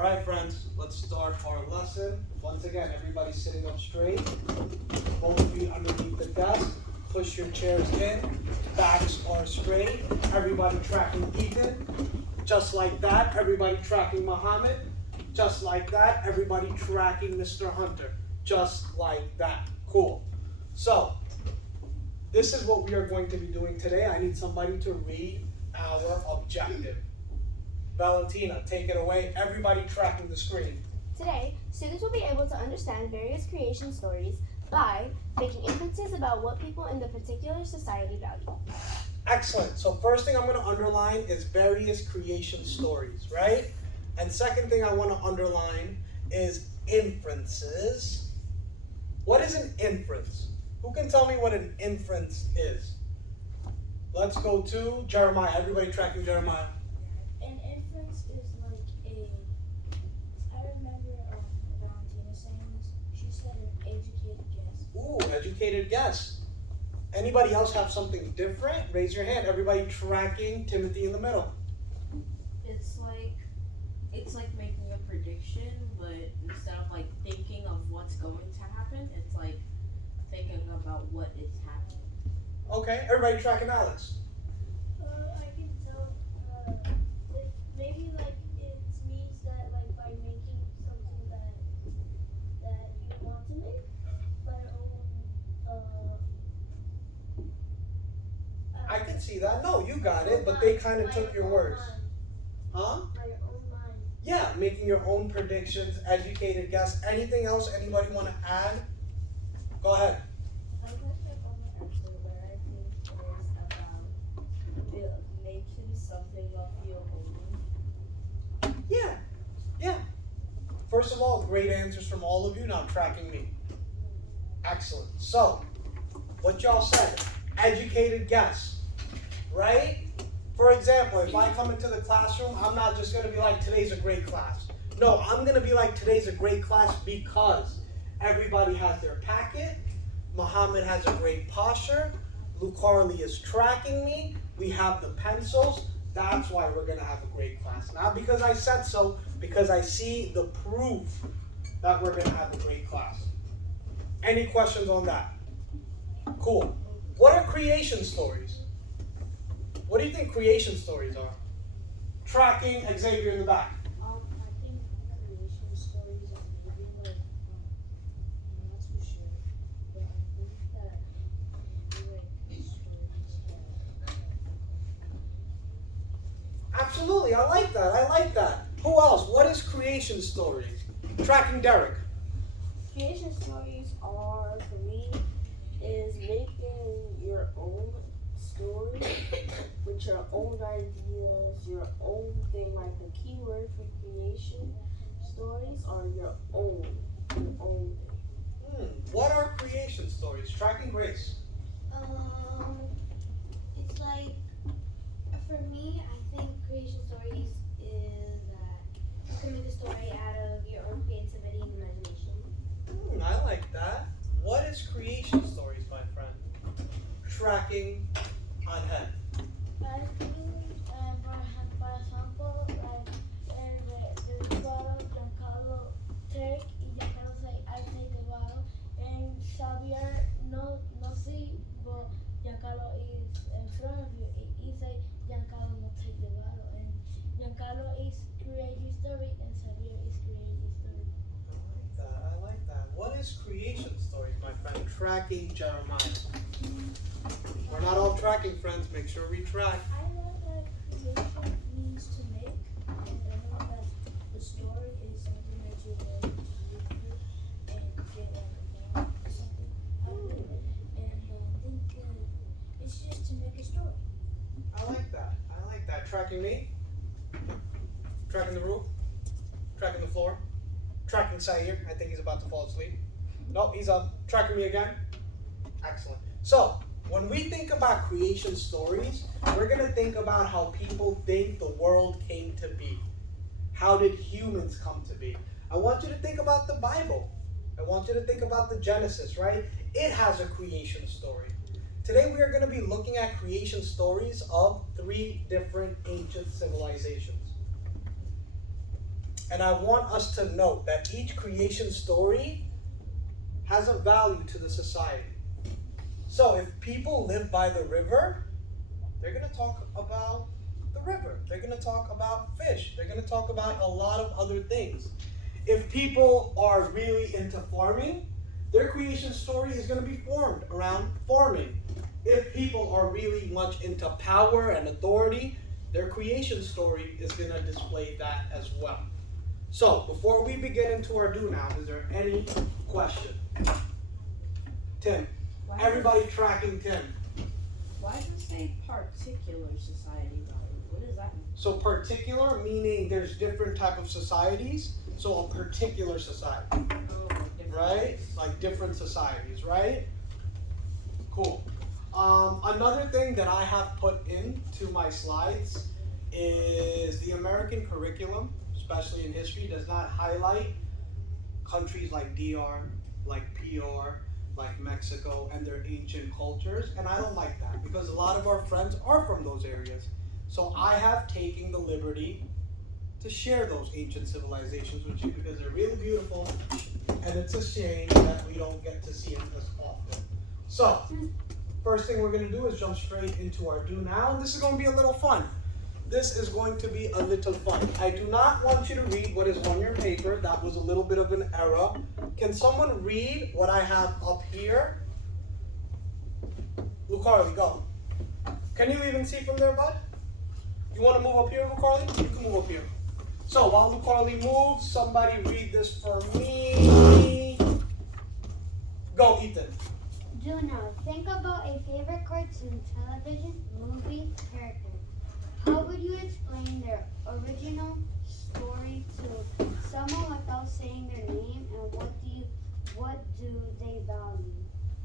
All right, friends, let's start our lesson. Once again, everybody sitting up straight. Both feet underneath the desk. Push your chairs in. Backs are straight. Everybody tracking Ethan. Just like that. Everybody tracking Muhammad. Just like that. Everybody tracking Mr. Hunter. Just like that. Cool. So, this is what we are going to be doing today. I need somebody to read our objective. Valentina, take it away. Everybody tracking the screen. Today, students will be able to understand various creation stories by making inferences about what people in the particular society value. Excellent. So first thing I'm going to underline is various creation stories, right? And second thing I want to underline is inferences. What is an inference? Who can tell me what an inference is? Let's go to Jeremiah. Everybody tracking Jeremiah. An inference is like I remember Valentina saying this. She said an educated guess. Ooh, educated guess. Anybody else have something different? Raise your hand. Everybody tracking Timothy in the middle. It's like making a prediction, but instead of like thinking of what's going to happen, it's like thinking about what is happening. Okay, everybody tracking Alex. I can tell. Maybe like it means that like by making something that you want to make by your own. I can see that. No, you got it, but they kind of took your words. Huh? By your own mind. Yeah, making your own predictions, educated guess. Anything else anybody want to add? Go ahead. I would like on the answer where I think is about making something of your own. Yeah. First of all, great answers from all of you. Now tracking me. Excellent. So, what y'all said, educated guess, right? For example, if I come into the classroom, I'm not just going to be like, today's a great class. No, I'm going to be like, today's a great class because everybody has their packet. Muhammad has a great posture. Lucarly is tracking me. We have the pencils. That's why we're going to have a great class. Not because I said so, because I see the proof that we're going to have a great class. Any questions on that? Cool. What are creation stories? What do you think creation stories are? Tracking Xavier in the back. I think creation stories are maybe like I'm not too sure, but I think that like stories that. Absolutely, I like that. Who else? What is creation stories? Tracking Derek. Creation stories are, for me, is making your own story with your own ideas, your own thing. Like the key word for creation stories are your own thing. What are creation stories? Tracking Grace. It's like for me, I think creation stories is that you can make a story out of your own creativity and imagination. I like that. What is creation stories, my friend? Tracking on head. I think, for example, like the bottle, Giancarlo take, y Giancarlo say, I take the bottle, and Xavier no see, but Giancarlo is in front of you. He say, Giancarlo no take the bottle, and Giancarlo is creating story, and Xavier is creating story. I like that. What is creation stories, my friend? Tracking Jeremiah. We're not all tracking, friends. Make sure we track. I know that creation means to make, and I know that the story is something that you learn to live through and get like something out of it. And I think it's just to make a story. I like that. Tracking me. Tracking the roof. Tracking the floor. Tracking Sair. I think he's about to fall asleep. No, he's up. Tracking me again. Excellent. So, when we think about creation stories, we're going to think about how people think the world came to be. How did humans come to be? I want you to think about the Bible. I want you to think about the Genesis, right? It has a creation story. Today we are going to be looking at creation stories of 3 different ancient civilizations. And I want us to note that each creation story has a value to the society. So if people live by the river, they're going to talk about the river. They're going to talk about fish. They're going to talk about a lot of other things. If people are really into farming, their creation story is going to be formed around farming. If people are really much into power and authority, their creation story is going to display that as well. So, before we begin into our do now, is there any question? Tim. Everybody tracking Tim. Why does it say particular society value? What does that mean? So particular meaning there's different type of societies. So a particular society. Oh, different. Right? Like different societies, right? Cool. Another thing that I have put into my slides is the American curriculum, especially in history, does not highlight countries like DR, like PR, like Mexico, and their ancient cultures. And I don't like that because a lot of our friends are from those areas. So I have taken the liberty to share those ancient civilizations with you because they're really beautiful, and it's a shame that we don't get to see them as often. So, first thing we're going to do is jump straight into our do now, and this is going to be a little fun. This is going to be a little fun. I do not want you to read what is on your paper. That was a little bit of an error. Can someone read what I have up here? Lucarly, go. Can you even see from there, bud? You want to move up here, Lucarly? You can move up here. So while Lucarly moves, somebody read this for me. Go, Ethan. Do now. Think about a favorite cartoon, television, movie, character. How would you explain their original story to someone without saying their name, and what do they value?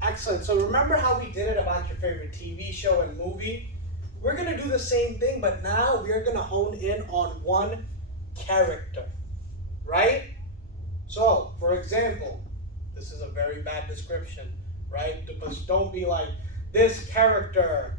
Excellent. So remember how we did it about your favorite TV show and movie? We're going to do the same thing, but now we are going to hone in on one character, right? So, for example, this is a very bad description, right? Because don't be like, this character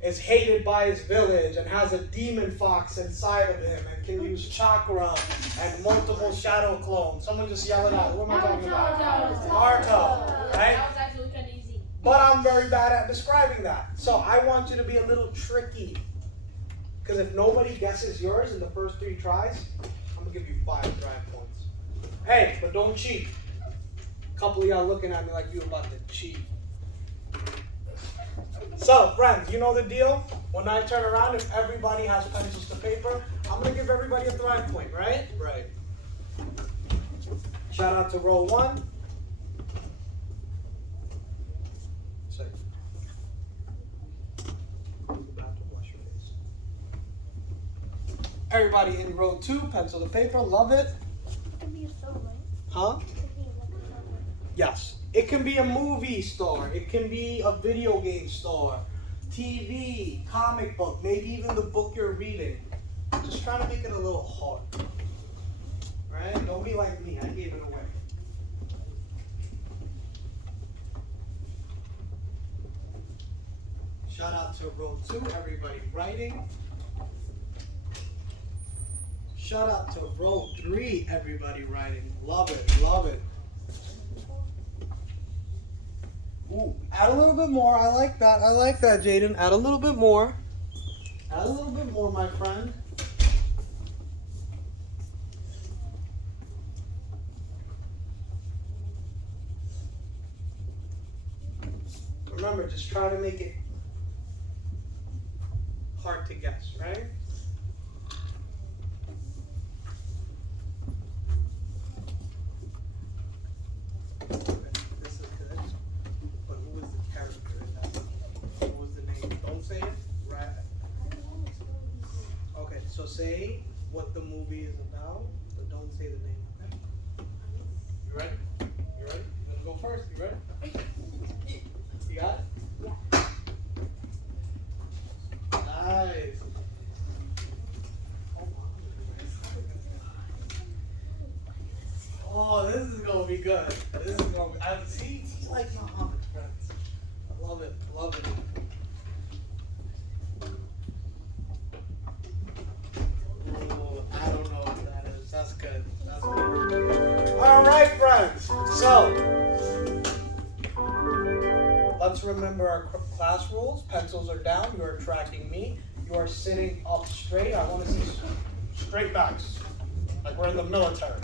is hated by his village and has a demon fox inside of him and can use chakra and multiple shadow clones. Someone just yell it out. What am I talking about? Naruto, right? That was actually kind of easy. But I'm very bad at describing that. So I want you to be a little tricky. Because if nobody guesses yours in the first 3 tries, I'm going to give you 5 drive points. Hey, but don't cheat. A couple of y'all looking at me like you about to cheat. So, friends, you know the deal. When I turn around, if everybody has pencils to paper, I'm going to give everybody a thrive point, right? Right. Shout out to row 1. Say. Wash your face. Everybody in row 2, pencil to paper, love it. It could be a store, right? Huh? It could be like a store. Yes. It can be a movie store. It can be a video game store. TV, comic book, maybe even the book you're reading. Just trying to make it a little hard. Right? Don't be like me. I gave it away. Shout out to row 2, everybody writing. Shout out to row 3, everybody writing. Love it, love it. Ooh, add a little bit more. I like that, Jaden. Add a little bit more. Add a little bit more, my friend. Remember, just try to make it hard to guess, right? This is good. But who was the character in that? What was the name? Don't say it. Right. Okay, so say what the movie is about, but don't say the name. Okay? You ready? You ready? Let's go first. You ready? You got it? Yeah. Nice. Oh, this is gonna be good. This is gonna be. I see. He's like my Muhammad friends. I love it. Love it. Oh, I don't know what that is. That's good. Let's remember our class rules. Pencils are down. You are tracking me. You are sitting up straight. I want to see straight backs, like we're in the military.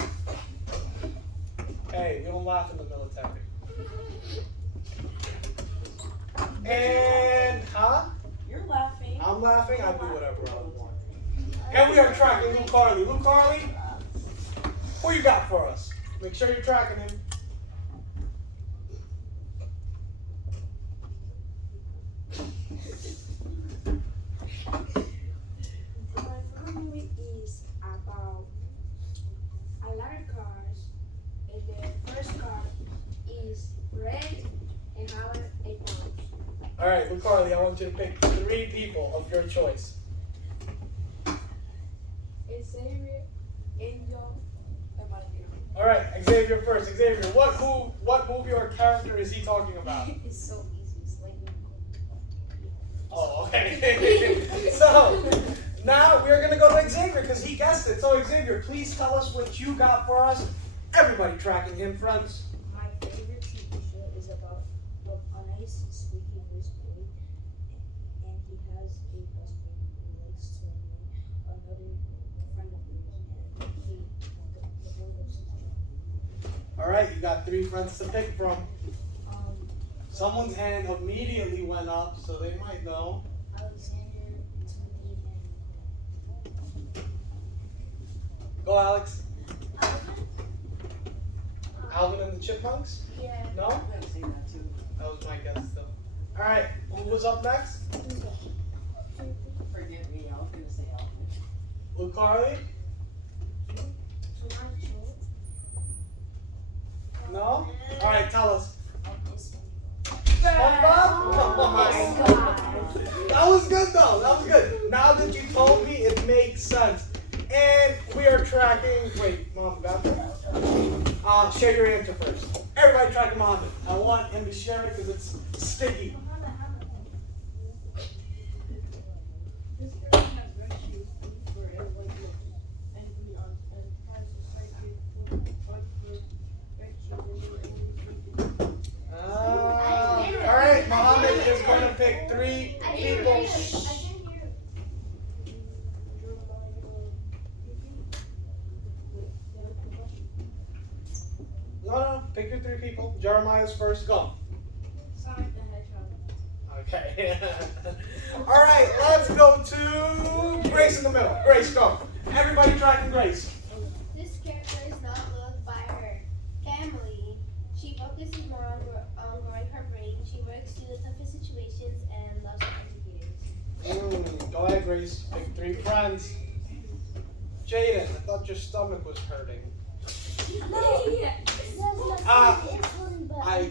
Hey, we don't laugh in the military. And, You're laughing. I'm laughing. I do whatever I want. And we are tracking Luke Carly. Luke Carly, who you got for us? Make sure you're tracking him. My family is about a lot of cars, and the first car is red and have 8 pounds. All right, Luke Carly, I want you to pick 3 people of your choice. Xavier, Angel, and Valentino. All right, Xavier first. Xavier, what movie or character is he talking about? It's so easy. It's like Oh, okay. So now we're gonna go to Xavier because he guessed it. So Xavier, please tell us what you got for us. Everybody tracking him, friends. my favorite TV show is about a nice squeaky voice boy, and he has a best friend who likes to annoy another friend of his, and the boy loves his job. All right, you got 3 friends to pick from. Um, Someone's hand immediately went up, so they might know. Alexander, Timothy, and Go, Alex. Alvin? Alvin and the Chipmunks? Yeah. No? I'm gonna say that too. That was my guess, though. All right, who was up next? Forgive me, I was gonna say Alvin. Luke Carly? Tonight Show. No? All right, tell us. It's SpongeBob? Oh my God. That was good though. That was good. Now that you told me, it makes sense. And we are tracking. Wait, Mom, back. Share your answer first. Everybody tracking Mohammed. I want him to share it because it's sticky. This girl has red shoes for everyone looks, and we on and has a sidekick for red shoes and they always make it. All right, Mohammed is going to pick 3 I didn't people. hear you. I didn't hear you. No, pick your 3 people. Jeremiah's first. Go. Sonic the Hedgehog. Okay. All right, let's go to Grace in the middle. Grace, go. Everybody tracking Grace. This character is not loved by her family. She focuses more on growing her brain. She works through the toughest situations and loves her educators. Go ahead, Grace. Pick 3 friends. Jaden, I thought your stomach was hurting. I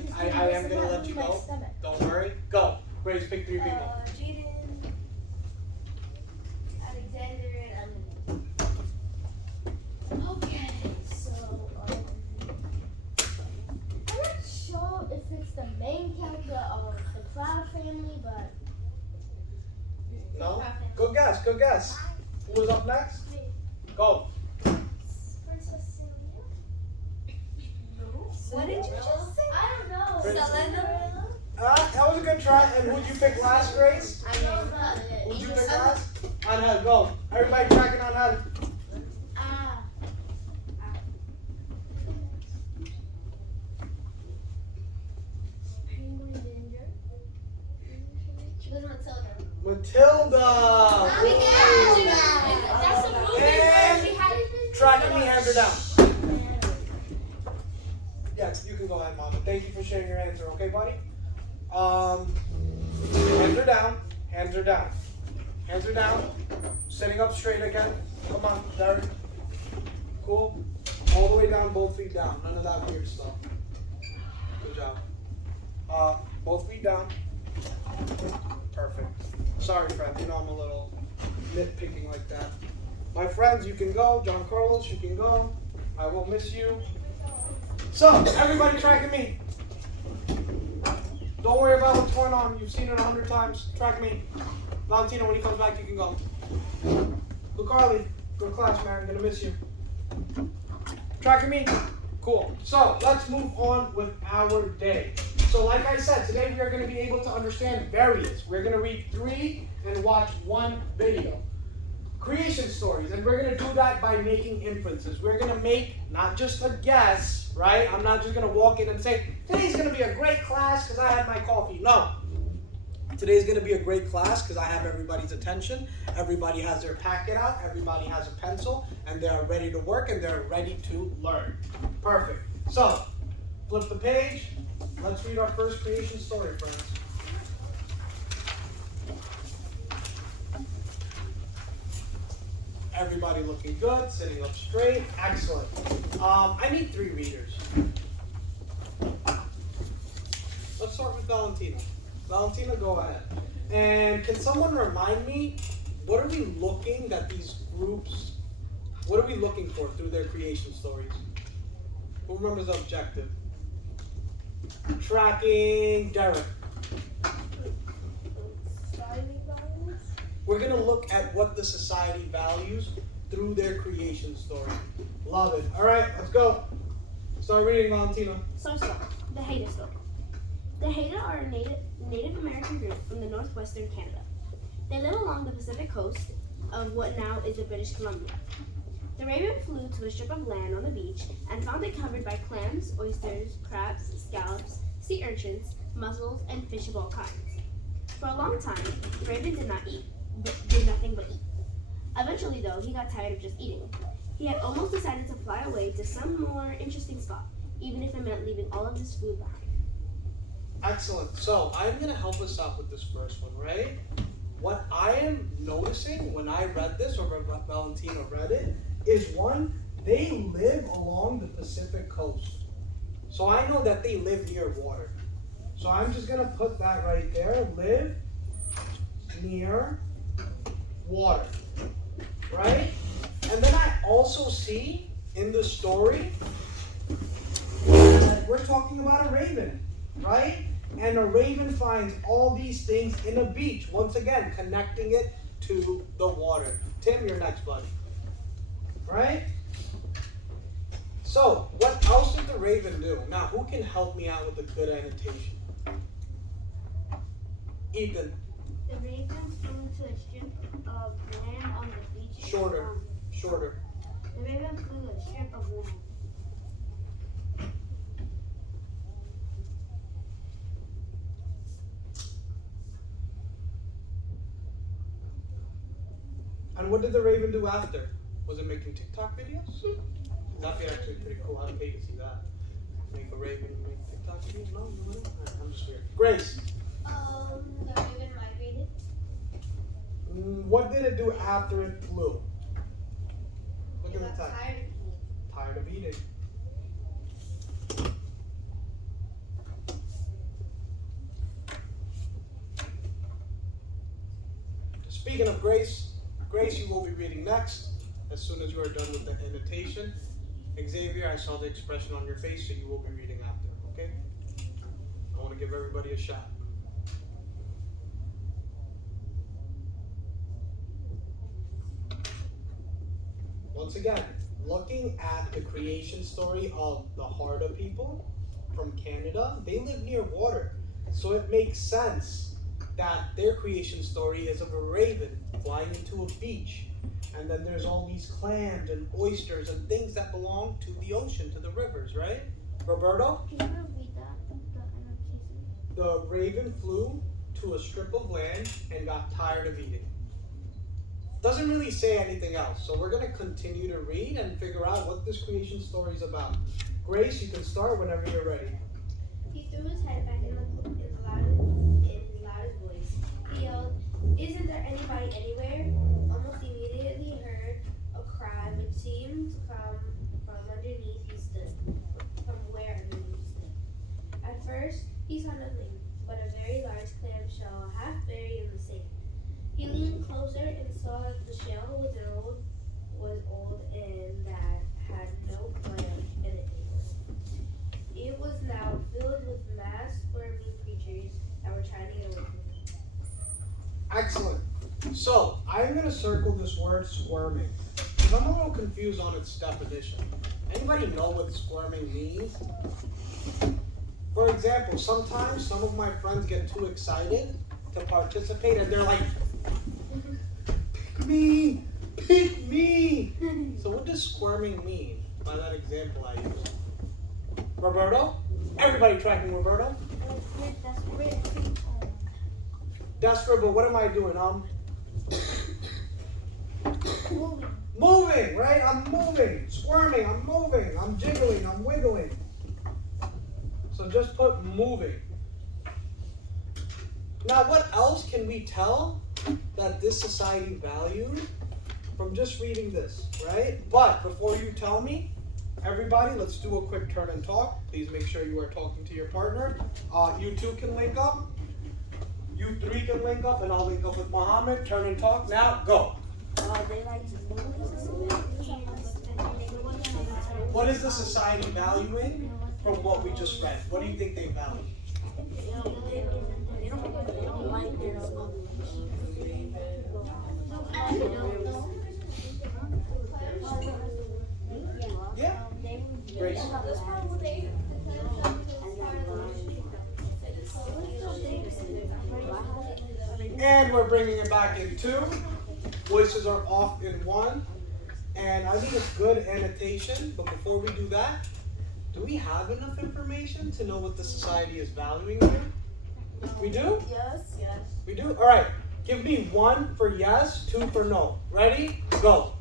am gonna let you go. Don't worry. Go. Grace, pick 3 people. Jaden, Alexander, and Emily. Okay, so I'm not sure if it's the main character of the Cloud family, but No? Good guess. Good guess. Who was up next? Go. Princess Celia. What did you just say? I don't know. Princess- Selena. That was a good try. And who'd you pick last, Grace? Who'd you pick last? Anhel, go. Everybody tracking Anhel. Ah. Penguin Ginger. She was Matilda. Matilda. Oh, yeah. That's a movie where And she had. tracking me, hands are down. Yes, you can go ahead, Mama. Thank you for sharing your answer, okay, buddy? Hands are down. Hands are down. Hands are down. Sitting up straight again. Come on, Derek. Cool. All the way down, both feet down. None of that weird stuff. Good job. Both feet down. Perfect. Sorry, friends. You know I'm a little nitpicking like that. My friends, you can go. John Carlos, you can go. I will miss you. So, everybody tracking me. Don't worry about what's going on. You've seen it 100 times. Track me. Valentino, when he comes back, you can go. Luke Carly, good class, man. I'm gonna miss you. Tracking me. Cool. So, let's move on with our day. So like I said, today we are going to be able to understand various. We're going to read 3 and watch 1 video. Creation stories, and we're going to do that by making inferences. We're going to make not just a guess, right? I'm not just going to walk in and say, today's going to be a great class because I had my coffee. No. Today's going to be a great class because I have everybody's attention. Everybody has their packet out. Everybody has a pencil, and they're ready to work, and they're ready to learn. Perfect. So, flip the page. Let's read our first creation story, friends. Everybody looking good, sitting up straight. Excellent. I need 3 readers. Let's start with Valentina. Valentina, go ahead. And can someone remind me, what are we looking at these groups, what are we looking for through their creation stories? Who remembers the objective? Tracking, Derek. Society values. We're going to look at what the society values through their creation story. Love it. All right, let's go. Start reading, Valentina. So, the Haida story. The Haida are a Native American group from the northwestern Canada. They live along the Pacific coast of what now is the British Columbia. The raven flew to a strip of land on the beach and found it covered by clams, oysters, crabs, scallops, sea urchins, mussels, and fish of all kinds. For a long time, the raven did nothing but eat. Eventually, though, he got tired of just eating. He had almost decided to fly away to some more interesting spot, even if it meant leaving all of his food behind. Excellent. So I'm going to help us out with this first one, right? What I am noticing when I read this, or when Valentina read it, is one, they live along the Pacific coast. So I know that they live near water. So I'm just going to put that right there, live near water, right? And then I also see in the story that we're talking about a raven, right? And a raven finds all these things in a beach, once again, connecting it to the water. Tim, you're next, bud. Right? So, what else did the raven do? Now, who can help me out with a good annotation? Ethan. The raven flew to a strip of land on the beach. Shorter. Shorter. The raven flew to a strip of land. And what did the raven do after? Was it making TikTok videos? That'd be actually pretty cool. I'd pay to see that. Make a raven make TikTok videos? No, I'm just weird. Grace. The raven migrated. What did it do after it flew? Look It at the got time. tired of eating. Tired of eating. Speaking of Grace, Grace, you will be reading next as soon as you are done with the annotation. Xavier, I saw the expression on your face, so you will be reading after, okay? I want to give everybody a shot. Once again, looking at the creation story of the Harda people from Canada, they live near water. So it makes sense that their creation story is of a raven flying into a beach. And then there's all these clams and oysters and things that belong to the ocean, to the rivers, right? Roberto? Can you repeat that? The annotation. The raven flew to a strip of land and got tired of eating. Doesn't really say anything else. So we're going to continue to read and figure out what this creation story is about. Grace, you can start whenever you're ready. He threw his head back in his loudest voice. He yelled, "Isn't there anybody anywhere?" Almost immediately heard a cry which seemed to come from underneath he stood. From where underneath he stood. At first, he saw nothing but a very large clam shell half buried in the sand. He leaned closer and saw that the shell was old and that had no clam in it anymore. It was now filled with mass squirming creatures that were trying to get away from him. Excellent. So I'm going to circle this word squirming because I'm a little confused on its definition. Anybody know what squirming means? For example, sometimes some of my friends get too excited to participate and they're like, pick me, pick me. So what does squirming mean by that example I used? Roberto? Everybody tracking Roberto? Desperate, but what am I doing? Moving, right? I'm moving, squirming, I'm moving, I'm jiggling, I'm wiggling. So just put moving. Now what else can we tell that this society valued from just reading this, right? But before you tell me, everybody, let's do a quick turn and talk. Please make sure you are talking to your partner. You two can link up. You three can link up, and I'll link up with Mohammed. Turn and talk. Now, go. They like to move. What is the society valuing from what we just read? What do you think they value? They don't like their Yeah. Great. And we're bringing it back in 2. Voices are off in 1. And I think it's good annotation. But before we do that, do we have enough information to know what the society is valuing here? We do? Yes. Yes. We do? All right. Give me 1 for yes, 2 for no. Ready? Go.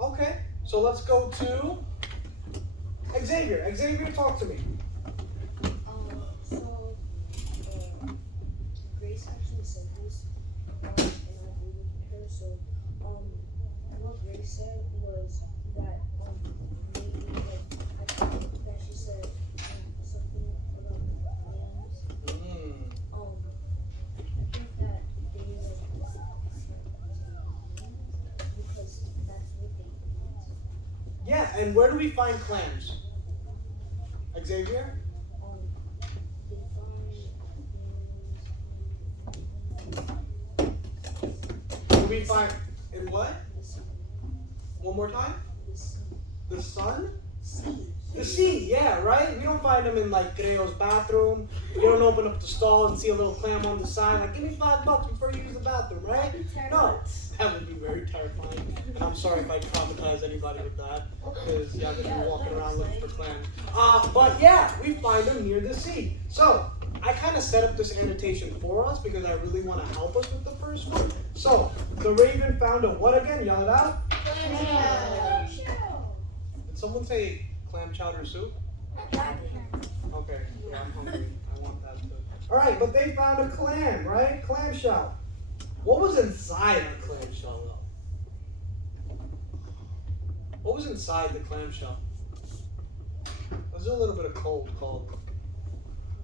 Okay. So let's go to Xavier. Xavier, talk to me. Grace actually said this, and I agree with her. So, what Grace said was that, maybe, like, I think that she said something about plans. I think that they, because that's what they eat. Yeah, and where do we find clams? Xavier? They Do we find in what? the sea. One more time? The sea. The sun? Sea. The sea, yeah, right? We don't find them in like Creo's bathroom. We don't open up the stall and see a little clam on the side, like, give me $5 before you use the bathroom, right? No, that would be very terrifying. And I'm sorry if I traumatize anybody with that, because y'all gonna be walking around looking for clams. But yeah, we find them near the sea. So, I kind of set up this annotation for us because I really want to help us with the first one. So, the raven found a what again? Yell it out. Did someone say clam chowder soup? Okay, yeah, I'm hungry. I want that too. Alright, but they found a clam, right? Clam shell. What was inside a clam shell though? What was inside the clam shell? There's a little bit of cold called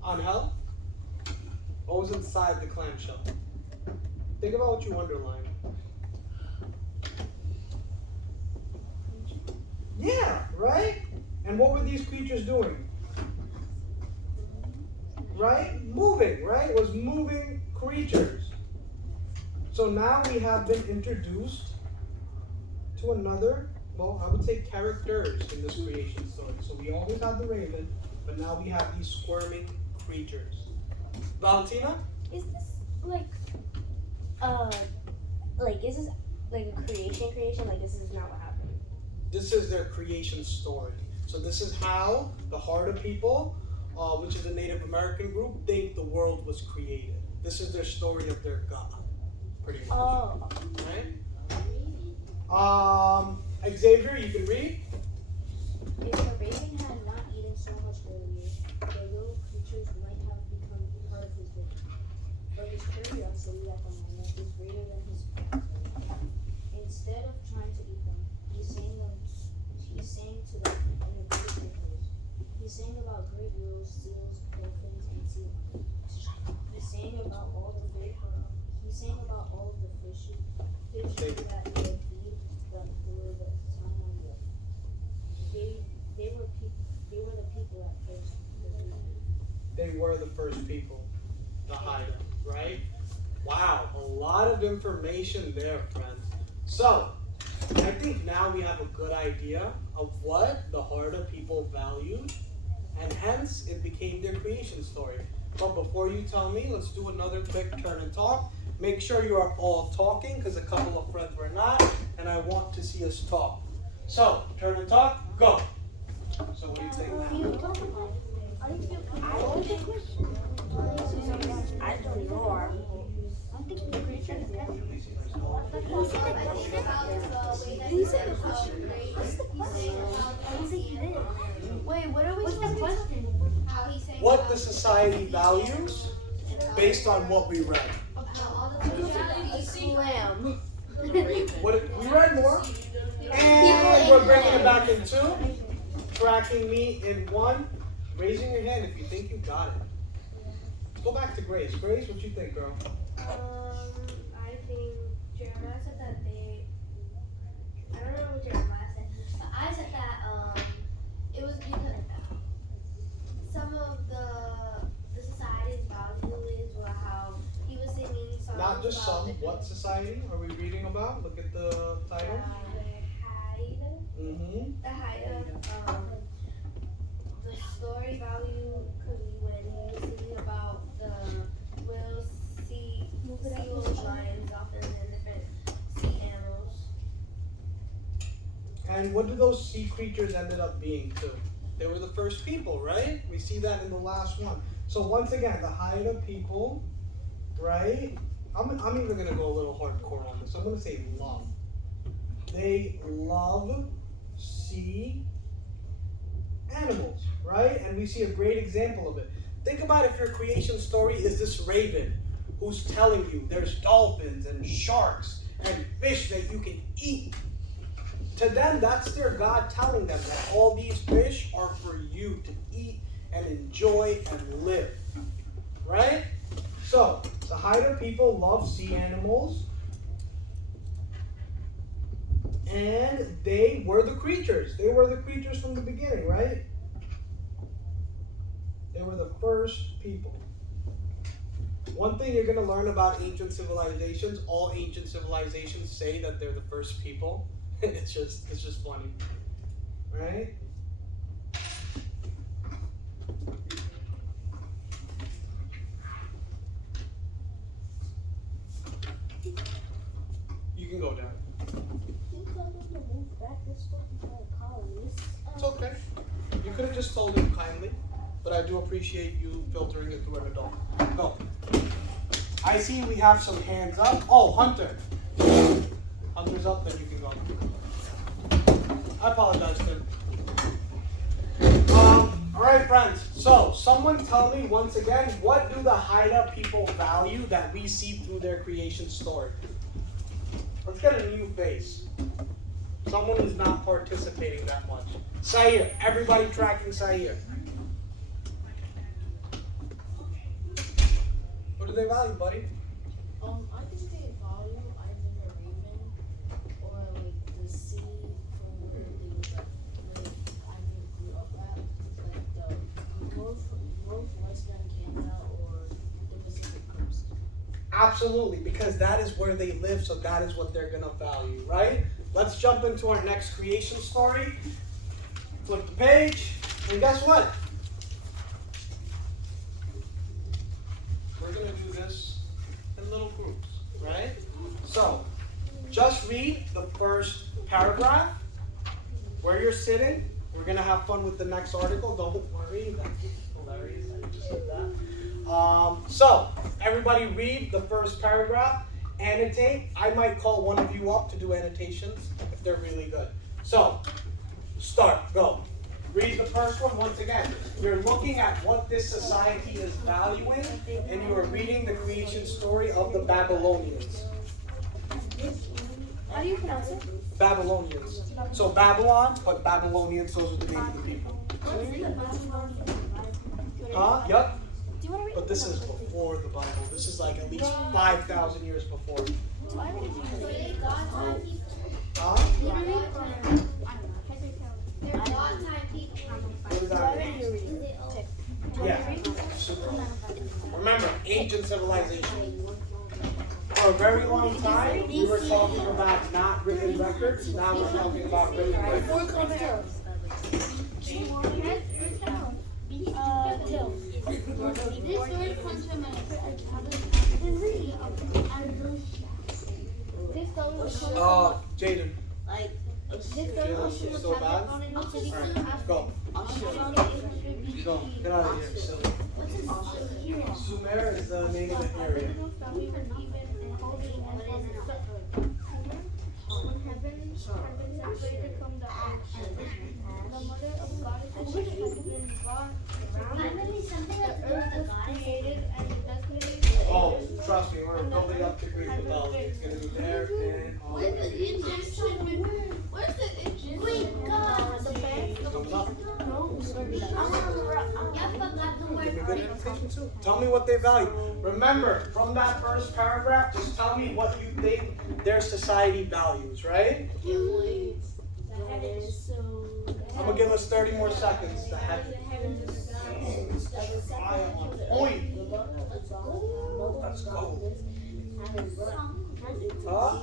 Angel? What was inside the clam shell? Think about what you underlined. Yeah, right? And what were these creatures doing? Right? Moving, right? It was moving creatures. So now we have been introduced to another, well, I would say characters in this creation story. So we always have the raven, but now we have these squirming creatures. Valentina? Is this is this like a creation? Like, this is not what happened. This is their creation story. So this is how the Harda people, which is a Native American group, think the world was created. This is their story of their God, pretty much. Oh. Right? Xavier, you can read. If the raven had not eaten so much earlier, the little creatures might have become part of his dinner. But his curiosity at the moment was greater than his appetite. Instead of trying to eat them, he sang to them in a beautiful voice. He sang about great whales, seals, dolphins, and sea lions. He sang about all the fish that would feed them for the time on the earth. They were the people at first. They were the first people, the Haida, right? Wow, a lot of information there, friends. So, I think now we have a good idea of what the heart of people valued, and hence it became their creation story. But before you tell me, let's do another quick turn and talk. Make sure you are all talking, because a couple of friends were not, and I want to see us talk. So, turn and talk, go. So what do you think now? I don't know. I think the creature is there. He said the question. Wait, what are we supposed to question? How he's saying What the society values based on what we read. Slam. What we read more, and we're bringing it back in 2, tracking me in 1. Raising your hand if you think you got it. Let's go back to Grace. Grace, what you think, girl? I think Jeremiah said that I don't know what Jeremiah said, but I said that it was because some of the society's values were how he was singing songs. Not just some. What society are we reading about? Look at the title. The height of the story value, because when he was singing about the whales, seals, lions, dolphins, and different sea animals. And what do those sea creatures ended up being too? They were the first people, right? We see that in the last one. So once again, the height of people, right? I'm even gonna go a little hardcore on this. I'm gonna say love. They love sea animals, right? And we see a great example of it. Think about if your creation story is this raven who's telling you there's dolphins and sharks and fish that you can eat. To them, that's their God telling them that all these fish are for you to eat and enjoy and live, right? So, the Haida people love sea animals, and they were the creatures. They were the creatures from the beginning, right? They were the first people. One thing you're going to learn about ancient civilizations, all ancient civilizations say that they're the first people. It's just funny, right? You can go down. It's okay. You could have just told him kindly, but I do appreciate you filtering it through an adult. Go. I see we have some hands up. Oh, Hunter. Hunter's up, then you can go. I apologize, Tim. Alright, friends. So, someone tell me once again, what do the Haida people value that we see through their creation story? Let's get a new face. Someone who's not participating that much. Sair. Everybody tracking Sair. What do they value, buddy? I think they value either the raven or like the sea from where they either grew up at, like the Northwestern Canada or the Pacific Coast. Absolutely, because that is where they live, so that is what they're gonna value, right? Let's jump into our next creation story. Flip the page, and guess what? We're gonna do this in little groups, right? So, just read the first paragraph, where you're sitting. We're gonna have fun with the next article, don't worry, that's hilarious, I just said that. So, everybody read the first paragraph, annotate. I might call one of you up to do annotations if they're really good. So, start, go. Read the first one once again. You're looking at what this society is valuing, and you are reading the creation story of the Babylonians. How do you pronounce it? Babylonians. So Babylon, but Babylonians, those are the name of the people. Yep. Do you want to read? But this is before the Bible. This is like at least 5,000 years before. So they God time people. Huh? They're God time people. What does that mean? Yeah. Super. Remember, ancient civilization. For a very long time, we were talking about not written records. Now we're talking about written records. This story comes from my This story was Jaden, Like, This story feeling comes from so a bad? town in the city Alright, after. go. I'll show you. Go. Get out of here, silly. Sumer is the name of the area. Original story was even and holy and when heaven had been separated from the earth, the mother of goddesses had been brought around. Something The earth was created and the destiny Oh, trust me, we're building up to great development. It's gonna be there and all Where's the that. engine? Where's the engine? Wait, God. The bank? Thumbs up. Give Give me good information too. Tell me what they value. Remember, from that first paragraph, just tell me what you think their society values, right? I'm gonna give us 30 more seconds to have it. I am on point. Let's go. Huh?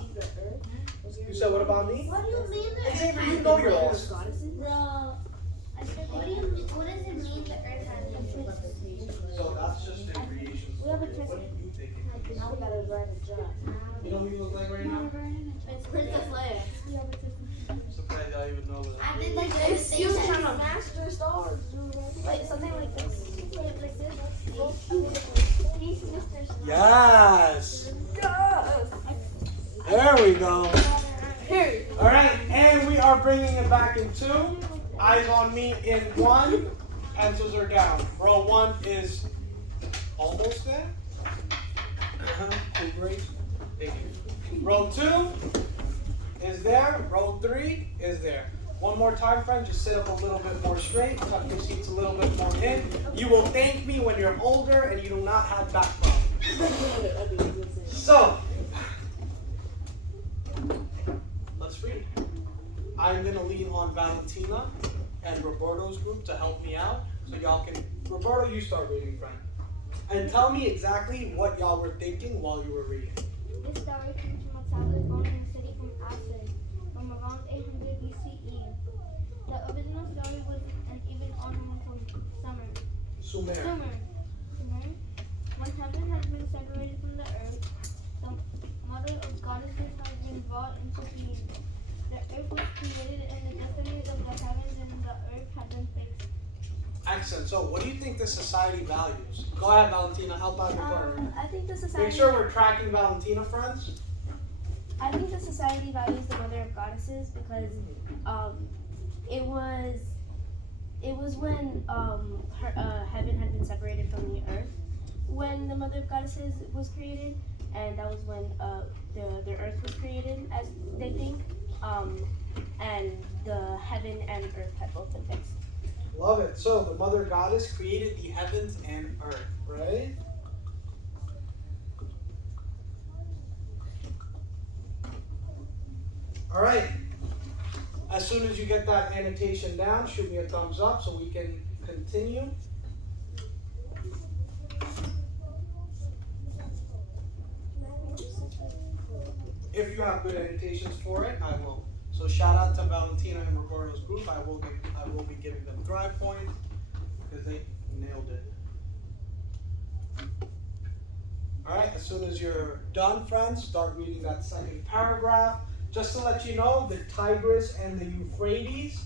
You said what about me? What do you mean Xavier, you know you're awesome. What does it mean the earth has no So that's just their creation story. What are you thinking? Now we gotta write a job. You know who you look like right now? Princess Leia. Surprised I even know that. I did like this. She was trying to master stars. Like something like this. Yes. There we go. All right, and we are bringing it back in 2. Eyes on me in 1. Pencils are down. Row 1 is almost there. Cool, great. Thank you. Row 2 is there. Row 3 is there. One more time, friends. Just sit up a little bit more straight. Tuck your seats a little bit more in. You will thank me when you're older and you do not have back problems. So, let's read. I'm going to lean on Valentina and Roberto's group to help me out. So y'all can, Roberto, you start reading, friend. And tell me exactly what y'all were thinking while you were reading. This story comes from a traveler born in the city from Athens, from around 800 BCE. The original story was an even ornamental summer. Sumer. When heaven had been separated from the earth, the mother of goddesses had been brought into being. The earth was created and the destinies of the heavens and the earth had been fixed. Excellent. So what do you think the society values? Go ahead, Valentina. Help out your partner. I think the society. Make sure we're tracking Valentina, friends. I think the society values the mother of goddesses because it was when heaven had been separated from the earth when the mother of goddesses was created, and that was when the earth was created, as they think, and the heaven and earth had both been fixed. Love it. So the mother goddess created the heavens and earth, right? All right. As soon as you get that annotation down, shoot me a thumbs up so we can continue. If you have good annotations for it, I will. So shout out to Valentina and Roberto's group. I will be giving them drive points because they nailed it. All right, as soon as you're done, friends, start reading that second paragraph. Just to let you know, the Tigris and the Euphrates,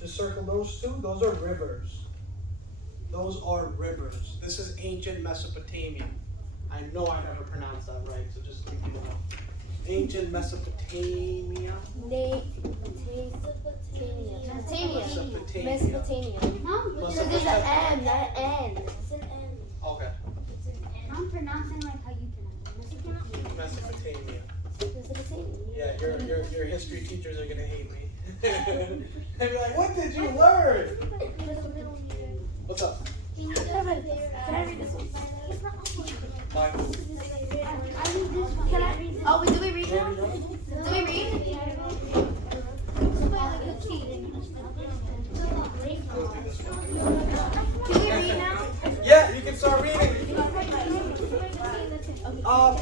just circle those two, those are rivers. Those are rivers. This is ancient Mesopotamia. I know I never pronounced that right, so just leave it alone. Ancient Mesopotamia. Mesopotamia. Mesopotamia. There's an M, not an N. It's an M. Okay. It's an M. I'm pronouncing like how you pronounce it. Mesopotamia. Mesopotamia. Yeah, your history teachers are gonna hate me. They'll be like, what did you learn? What's up? Can I read this one? Mine. Can I read this? Oh, do we read now? There we go. Do we read? Go through this one. Can we read now? Yeah, you can start reading.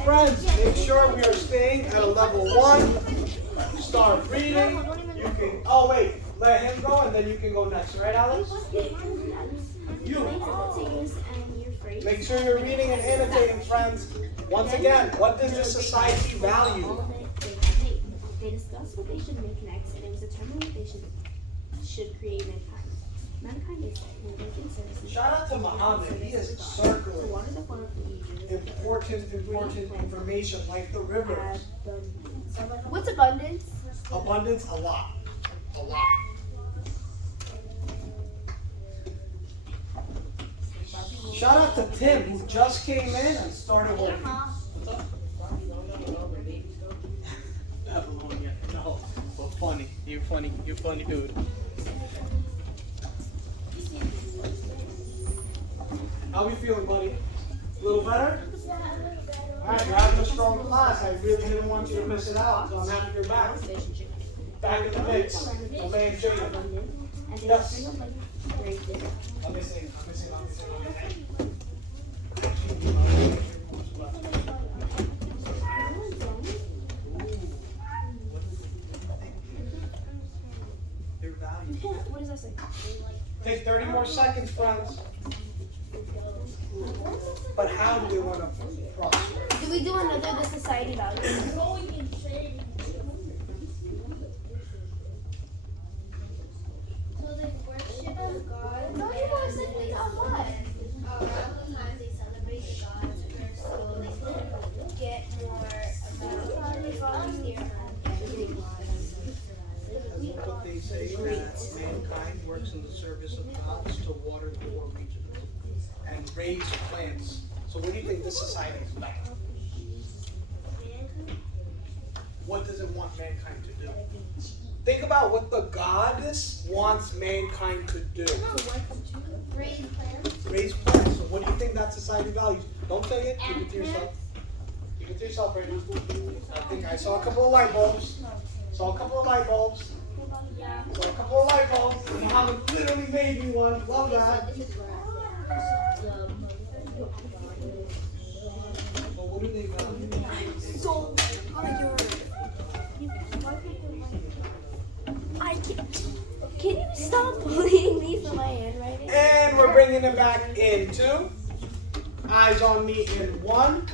friends, make sure we are staying at a level 1. Start reading. You can, oh wait, let him go and then you can go next, right Alex? You. Make sure you're reading and annotating, friends. Once again, what does this society value? They discussed what they should make next, and it was determined what they should create mankind. Mankind is making services. Shout out to Muhammad. He is circling important information like the rivers. What's abundance? Abundance, a lot. A lot. Shout out to Tim who just came in and started working. What's up? No, but funny. You're funny. You're funny, dude. How you feeling, buddy? A little better? Alright, you're having a strong class. I really didn't want you to miss it out, so I'm happy you're back. Back in the mix. Obeying Jaden. Yes. I'm missing. Their value. What does that say? Take 30 more seconds, friends. But how do they want to prosper? Do we do another the society values? Going insane. So they worship the God. No, you want to say things on what? Around the time they celebrate the gods first, so they can get more What they say that mankind works in the service of gods to water the 4 regions and raise plants. So what do you think this society is about? What does it want mankind to do? Think about what the goddess wants mankind to do. raise plants. Raise plants. So what do you think that society values? Don't say it. Keep it to yourself. Keep it to yourself right now. I think I saw a couple of light bulbs. Saw a couple of light bulbs. Saw a couple of light bulbs. Muhammad literally made me one. Love that. But what do they value? So, can you stop bullying me for my handwriting? And we're bringing it back in 2. Eyes on me in 1.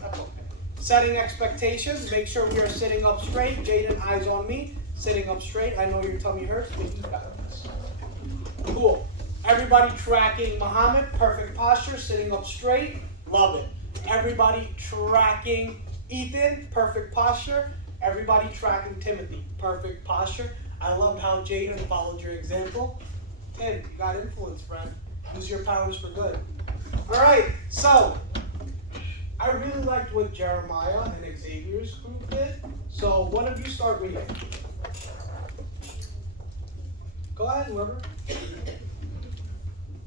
That's okay. Setting expectations. Make sure we are sitting up straight. Jaden, eyes on me. Sitting up straight. I know your tummy hurts, but you got this. Cool. Everybody tracking Muhammad. Perfect posture. Sitting up straight. Love it. Everybody tracking Ethan. Perfect posture. Everybody tracking Timothy. Perfect posture. I loved how Jaden followed your example. Tim, you got influence, friend. Use your powers for good. All right, so I really liked what Jeremiah and Xavier's group did. So one of you start reading. Go ahead, whoever.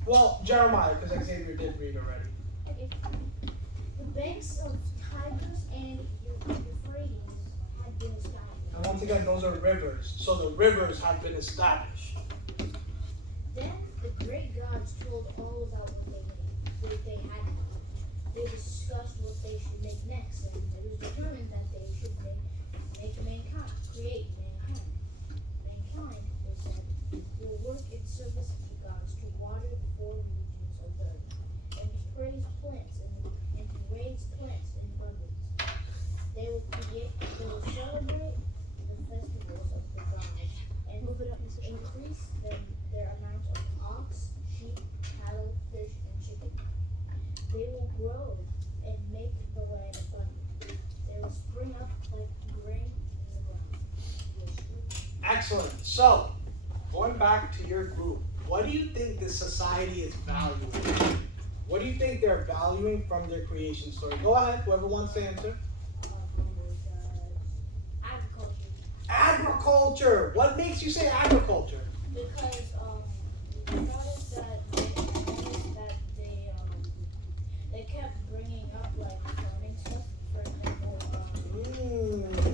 Well, Jeremiah, because Xavier did read already. The banks of Tigris and Euphrates had been established. And once again, those are rivers. So the rivers have been established. Then the great gods told all about what they had. They discussed what they should make next, and it was determined that they should make mankind, create mankind. Mankind, they said, will work in service of the gods to water the 4 regions of the earth, and to raise plants and to raise plants in abundance. They will celebrate the festivals of the gods and increase their amount of ox, sheep, cattle, fish, and chicken. They will grow and make the land abundant. They will spring up like grain in the ground. Excellent. So, going back to your group, what do you think this society is valuing? What do you think they're valuing from their creation story? Go ahead, whoever wants to answer. Agriculture. Agriculture. What makes you say agriculture? Because we noticed that they kept bringing up like farming stuff. For example,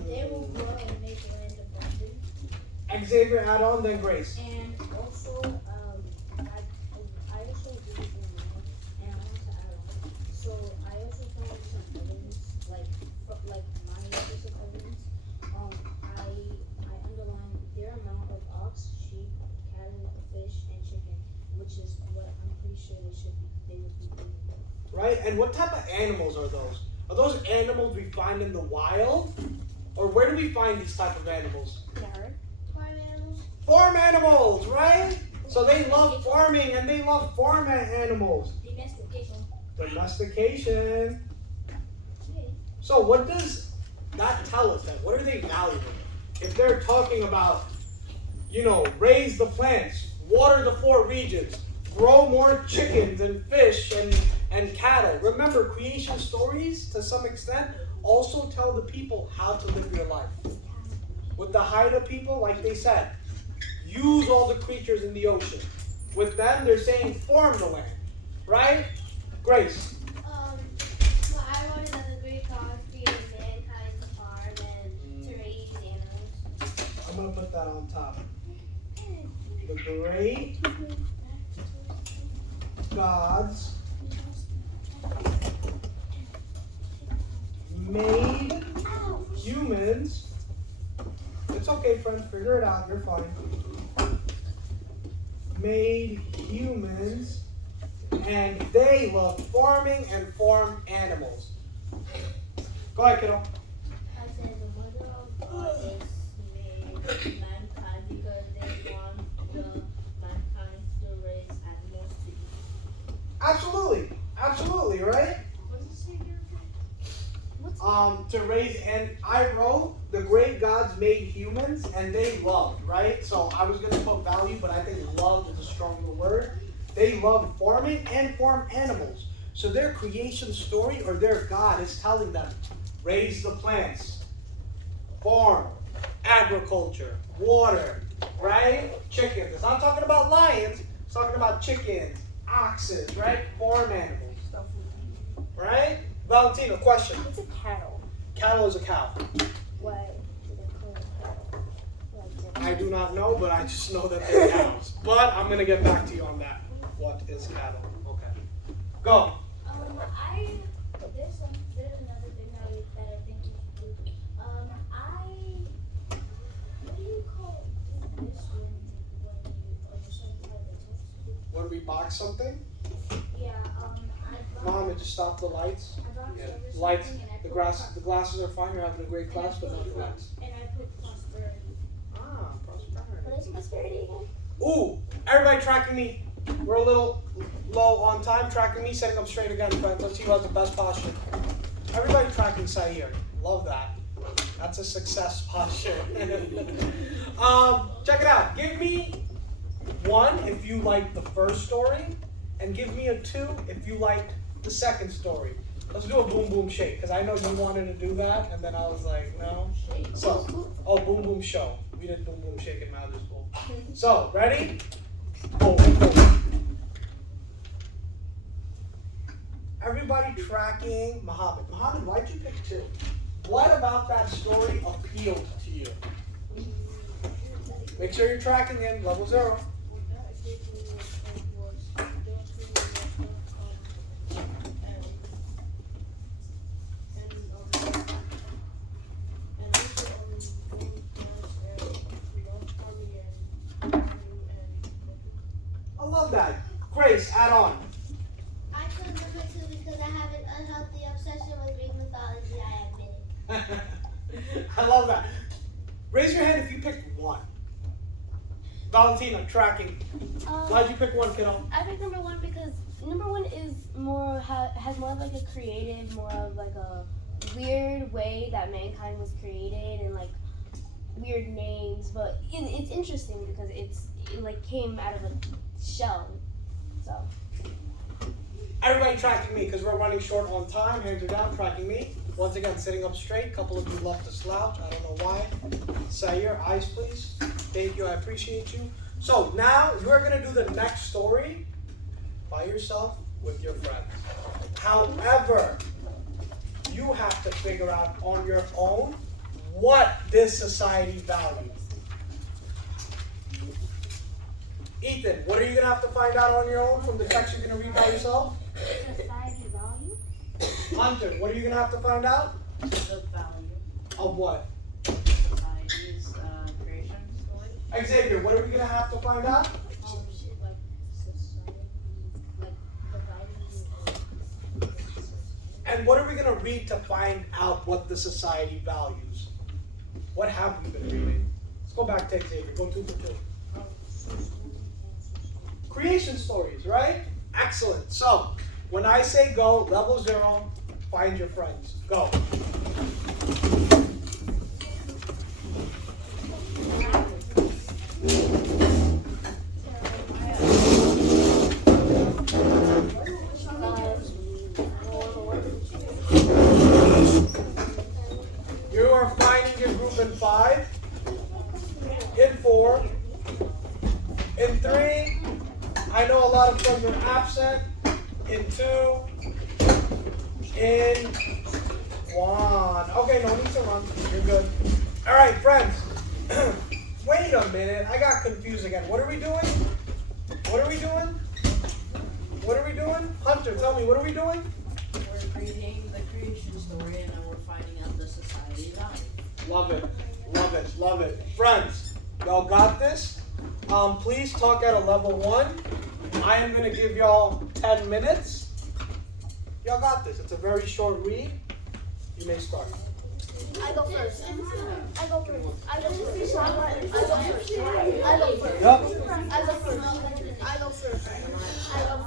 they will grow and make land abundant. Xavier, add on, then Grace. And also, I also read in land, and I want to add on. So I also found some evidence right? And what type of animals are those? Are those animals we find in the wild? Or where do we find these type of animals? In a herd. Farm animals. Farm animals, right? So they love farming and they love farm animals. Domestication. Domestication. So what does that tell us then? What are they valuing? If they're talking about, raise the plants, water the 4 regions, grow more chickens and fish and cattle. Remember, creation stories, to some extent, also tell the people how to live your life. With the Haida people, like they said, use all the creatures in the ocean. With them, they're saying farm the land, right? Grace. Well, I wrote it that the great gods created mankind to farm and to raise animals. I'm going to put that on top. The great gods made humans. It's okay, friends. Figure it out. You're fine. Made humans, and they love farming and farm animals. Go ahead, kiddo. I said the mother of goddess made mankind because they want the mankind to raise animals to eat. Absolutely, right? What does it say here? To raise, and I wrote the great gods made humans and they loved, right? So I was gonna put value, but I think love is a stronger word. They love farming and farm animals. So their creation story or their God is telling them, raise the plants, farm, agriculture, water, right? Chickens. It's not talking about lions, it's talking about chickens, oxen, right? Farm animals, right? Valentina, question. It's a cattle. Cattle is a cow. Why do they call it cattle? I do not know, but I just know that they're cows. But I'm gonna get back to you on that. What is cattle? Okay. Go. There's another thing that I think you should do. What do you call this when you certain type of toast? When we box something, Yeah, I brought Mom, just stop the lights. service Lights. something and I The put the glasses are fine. You're having a great and I class, but not put the lights. and I put prosperity. Ah, prosperity. What is prosperity again? Ooh, everybody tracking me. We're a little low on time. Tracking me, setting up straight again, friends. Let's see who has the best posture. Everybody tracking Sair. Love that. That's a success posture. Check it out. Give me 1 if you like the first story, and give me a 2 if you liked the second story. Let's do a boom boom shake, because I know you wanted to do that, and then I was like, no. So, boom boom show. We did boom boom shake in Malibu School. So, ready? Boom boom. Everybody tracking Muhammad. Muhammad, why'd you pick 2? What about that story appealed to you? Make sure you're tracking him, level 0. I love that. Grace, add on. I chose number 2 because I have an unhealthy obsession with Greek mythology, I admit it. I love that. Raise your hand if you picked 1. Valentina, tracking. Why'd you pick 1, kiddo? I picked number 1 because number 1 is has more of like a creative, more of like a weird way that mankind was created and like weird names, but it's interesting because it like came out of a shell. So Everybody tracking me because we're running short on time. Hands are down, tracking me. Once again, sitting up straight. Couple of you left to slouch. I don't know why. Sayer, eyes please. Thank you, I appreciate you. So now you're gonna do the next story by yourself with your friends. However, you have to figure out on your own what this society values. Ethan, what are you gonna have to find out on your own from the text you're gonna read by yourself? Society value? Hunter, what are you gonna have to find out? The value Of what? society's creation story. Xavier, what are we gonna have to find out? Like society, like the value of And what are we going to read to find out what the society values? What have we been reading? Let's go back to Xavier. Go 2 for 2. Creation stories, right? Excellent. So, when I say go, level 0, find your friends. Go. You are finding your group in 5, in 4, in 3. I know a lot of friends are absent. In 2, in 1. Okay, no need to run. You're good. All right, friends. Wait a minute. I got confused again. What are we doing? What are we doing? What are we doing? Hunter, tell me, what are we doing? We're reading the creation story and then we're finding out the society value. Love it. Love it. Love it. Friends, y'all got this? Please talk at a level 1. I am going to give y'all 10 minutes. Y'all got this. It's a very short read. You may start. I go first. I go first. I go first. I go first. I go first. Yup. I go first. I go first. I go first.